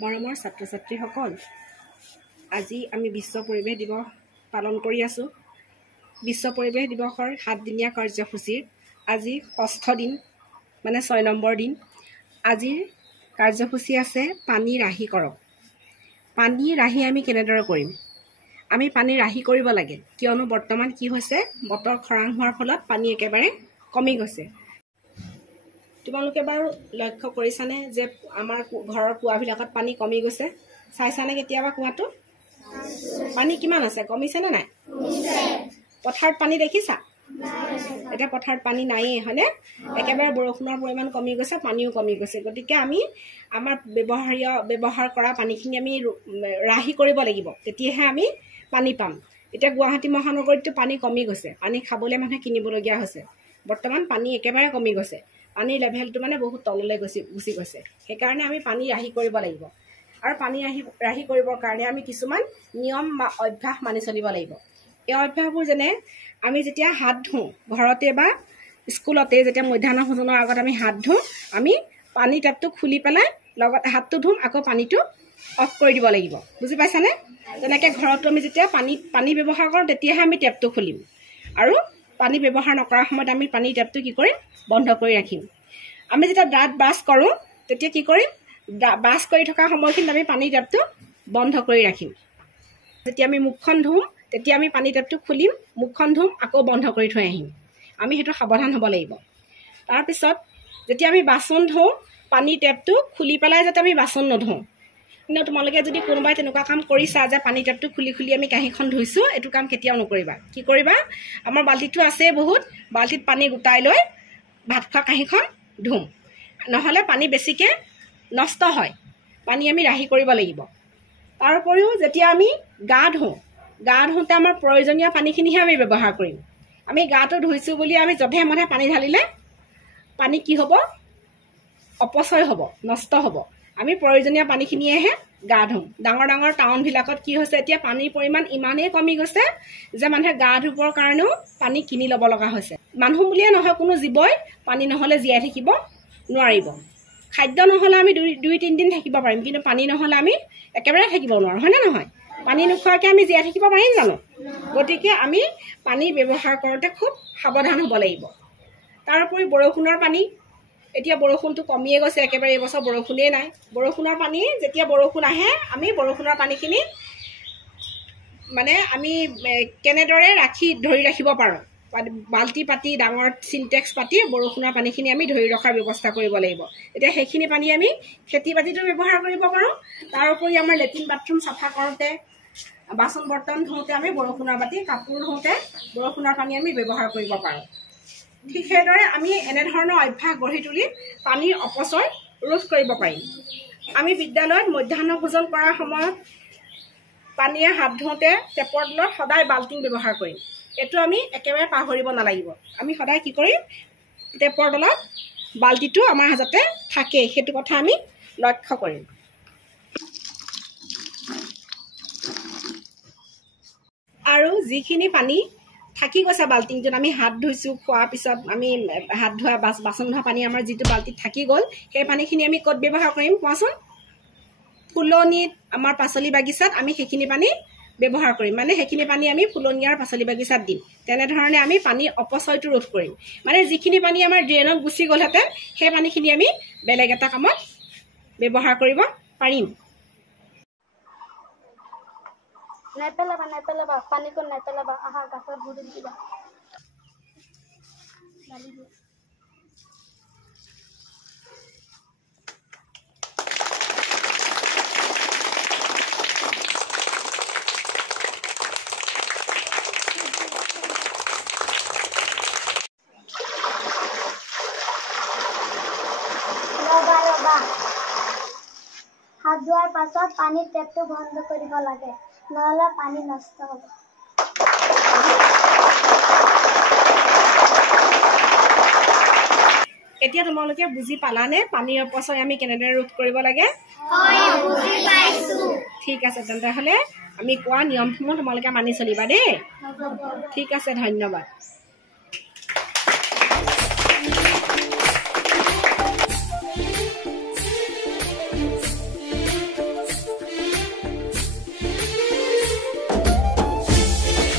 মৰমৰ ছাত্ৰ ছাত্ৰীসকল, আজি আমি বিশ্ব পৰিৱেশ দিৱস পালন কৰি আছোঁ। বিশ্ব পৰিৱেশ দিৱসৰ 7 দিনীয়া কাৰ্যসূচীৰ আজি 6ঠ দিন, মানে 6 নম্বৰ দিন। আজিৰ কাৰ্যসূচী আছে পানী ৰাহি কৰক। পানী ৰাহি আমি কেনেদৰে কৰিম? আমি পানী ৰাহি কৰিব লাগে, কিয়নো বৰ্তমান কি হৈছে, বতৰ খৰাং হোৱাৰ ফলত পানী একেবাৰে কমি গৈছে। তোমালোকে বাৰু লক্ষ্য কৰিছানে যে আমাৰ ঘৰৰ কুৱাবিলাকত পানী কমি গৈছে? চাইছানে কেতিয়াবা কুৱাটো? পানী কিমান আছে, কমিছেনে নাই? পথাৰত পানী দেখিছা? এতিয়া পথাৰত পানী নায়েই, হয়নে? একেবাৰে বৰষুণৰ পৰিমাণ কমি গৈছে, পানীও কমি গৈছে। গতিকে আমি আমাৰ ব্যৱহাৰ কৰা পানীখিনি আমি ৰাহি কৰিব লাগিব, তেতিয়াহে আমি পানী পাম। এতিয়া গুৱাহাটী মহানগৰীততো পানী কমি গৈছে, পানী খাবলৈ মানুহে কিনিবলগীয়া হৈছে। বৰ্তমান পানী একেবাৰে কমি গৈছে, পানীৰ লেভেলটো মানে বহুত তললৈ গুচি গৈছে। সেইকাৰণে আমি পানী ৰাহি কৰিব লাগিব। আৰু পানী ৰাহি কৰিবৰ কাৰণে আমি কিছুমান নিয়ম বা অভ্যাস মানি চলিব লাগিব। এই অভ্যাসবোৰ যেনে আমি যেতিয়া হাত ধুওঁ, ঘৰতে বা স্কুলতে যেতিয়া মধ্যাহ্ন ভোজনৰ আগত আমি হাত ধুওঁ, আমি পানী টেপটো খুলি পেলাই লগতে হাতটো ধুম, আকৌ পানীটো অফ কৰি দিব লাগিব। বুজি পাইছানে? তেনেকৈ ঘৰতো আমি যেতিয়া পানী ব্যৱহাৰ কৰোঁ, তেতিয়াহে আমি টেপটো খুলিম। আৰু পানী ব্যৱহাৰ নকৰাৰ সময়ত আমি পানীৰ টেপটো কি কৰিম? বন্ধ কৰি ৰাখিম। আমি যেতিয়া দাঁত ব্ৰাছ কৰোঁ, তেতিয়া কি কৰিম? ব্ৰাছ কৰি থকা সময়খিনিত আমি পানীৰ টেপটো বন্ধ কৰি ৰাখিম। যেতিয়া আমি মুখখন ধুম, তেতিয়া আমি পানী টেপটো খুলিম, মুখখন ধুম, আকৌ বন্ধ কৰি থৈ আহিম। আমি সেইটো সাৱধান হ'ব লাগিব। তাৰপিছত যেতিয়া আমি বাচন ধুওঁ, পানী টেপটো খুলি পেলাই যাতে আমি বাচন নধুওঁ। কিন্তু তোমালোকে যদি কোনোবাই তেনেকুৱা কাম কৰিছা যে পানী টেপটো খুলি আমি কাঁহীখন ধুইছোঁ, এইটো কাম কেতিয়াও নকৰিবা। কি কৰিবা? আমাৰ বাল্টিটো আছেই বহুত, বাল্টিত পানী গোটাই লৈ ভাত খোৱা কাঁহীখন ধুম। নহ'লে পানী বেছিকৈ নষ্ট হয়। পানী আমি ৰাহি কৰিব লাগিব। তাৰ উপৰিও যেতিয়া আমি গা ধুওঁতে আমাৰ প্ৰয়োজনীয় পানীখিনিহে আমি ব্যৱহাৰ কৰিম। আমি গাটো ধুইছোঁ বুলি আমি যধে মধে পানী ঢালিলে পানী কি হ'ব? অপচয় হ'ব, নষ্ট হ'ব। আমি প্ৰয়োজনীয় পানীখিনিয়েহে গা ধুম। ডাঙৰ ডাঙৰ টাউনবিলাকত কি হৈছে, এতিয়া পানীৰ পৰিমাণ ইমানেই কমি গৈছে যে মানুহে গা ধুবৰ কাৰণেও পানী কিনি ল'ব লগা হৈছে। মানুহ বুলিয়ে নহয়, কোনো জীৱই পানী নহ'লে জীয়াই থাকিব নোৱাৰিব। খাদ্য নহ'লে আমি 2-3 দিন থাকিব পাৰিম, কিন্তু পানী নহ'লে আমি একেবাৰে থাকিব নোৱাৰোঁ, হয়নে নহয়? পানী নোখোৱাকৈ আমি জীয়াই থাকিব পাৰিম জানো? গতিকে আমি পানী ব্যৱহাৰ কৰোঁতে খুব সাৱধান হ'ব লাগিব। তাৰোপৰি বৰষুণৰ পানী, এতিয়া বৰষুণটো কমিয়ে গৈছে, একেবাৰে এইবছৰ বৰষুণেই নাই। বৰষুণৰ পানী, যেতিয়া বৰষুণ আহে, আমি বৰষুণৰ পানীখিনি মানে আমি কেনেদৰে ধৰি ৰাখিব পাৰোঁ, বাল্টি পাতি, ডাঙৰ চিনটেক্স পাতি বৰষুণৰ পানীখিনি আমি ধৰি ৰখাৰ ব্যৱস্থা কৰিব লাগিব। এতিয়া সেইখিনি পানী আমি খেতি বাতিতো ব্যৱহাৰ কৰিব পাৰোঁ। তাৰোপৰি আমাৰ লেট্ৰিন বাথৰুম চাফা কৰোঁতে, বাচন বৰ্তন ধুওঁতে আমি বৰষুণৰ পানী, কাপোৰ ধুওঁতে বৰষুণৰ পানী আমি ব্যৱহাৰ কৰিব পাৰোঁ। ঠিক সেইদৰে আমি এনেধৰণৰ অভ্যাস গঢ়ি তুলি পানীৰ অপচয় ৰোধ কৰিব পাৰিম। আমি বিদ্যালয়ত মধ্যাহ্ন ভোজন কৰাৰ সময়ত পানীয়ে হাত ধুওঁতে টেপৰ তলত সদায় বাল্টিং ব্যৱহাৰ কৰিম। এইটো আমি একেবাৰে পাহৰিব নালাগিব। আমি সদায় কি কৰিম? টেপৰ তলত বাল্টিটো আমাৰ যাতে থাকেই, সেইটো কথা আমি লক্ষ্য কৰিম। আৰু যিখিনি পানী থাকি গৈছে বাল্টিংটোত, আমি হাত ধুইছোঁ, খোৱাৰ পিছত আমি হাত ধোৱা বাচন ধোৱা পানী আমাৰ যিটো বাল্টিত থাকি গ'ল, সেই পানীখিনি আমি ক'ত ব্যৱহাৰ কৰিম কোৱাচোন? ফুলনিত, আমাৰ পাচলি বাগিচাত আমি সেইখিনি পানী ব্যৱহাৰ কৰিম। মানে সেইখিনি পানী আমি ফুলনি আৰু পাচলি বাগিচাত দিম। তেনেধৰণে আমি পানীৰ অপচয়টো ৰোধ কৰিম। মানে যিখিনি পানী আমাৰ ড্ৰেইনত গুচি গ'লহেঁতেন, সেই পানীখিনি আমি বেলেগ এটা কামত ব্যৱহাৰ কৰিব পাৰিম। নেপেলাবা, পানীকণ নেপেলাবা, আহা গাছত ভৰি দিবা। হাত ধোৱাৰ পাছত পানীৰ টেপটো বন্ধ কৰিব লাগে, নহ'লে পানী নষ্ট হ'ব। এতিয়া তোমালোকে বুজি পালানে পানীৰ অপচয় আমি কেনেদৰে ৰোধ কৰিব লাগে? ঠিক আছে, তেন্তে হ'লে আমি কোৱা নিয়মসমূহ তোমালোকে মানি চলিবা দেই। ঠিক আছে, ধন্যবাদ।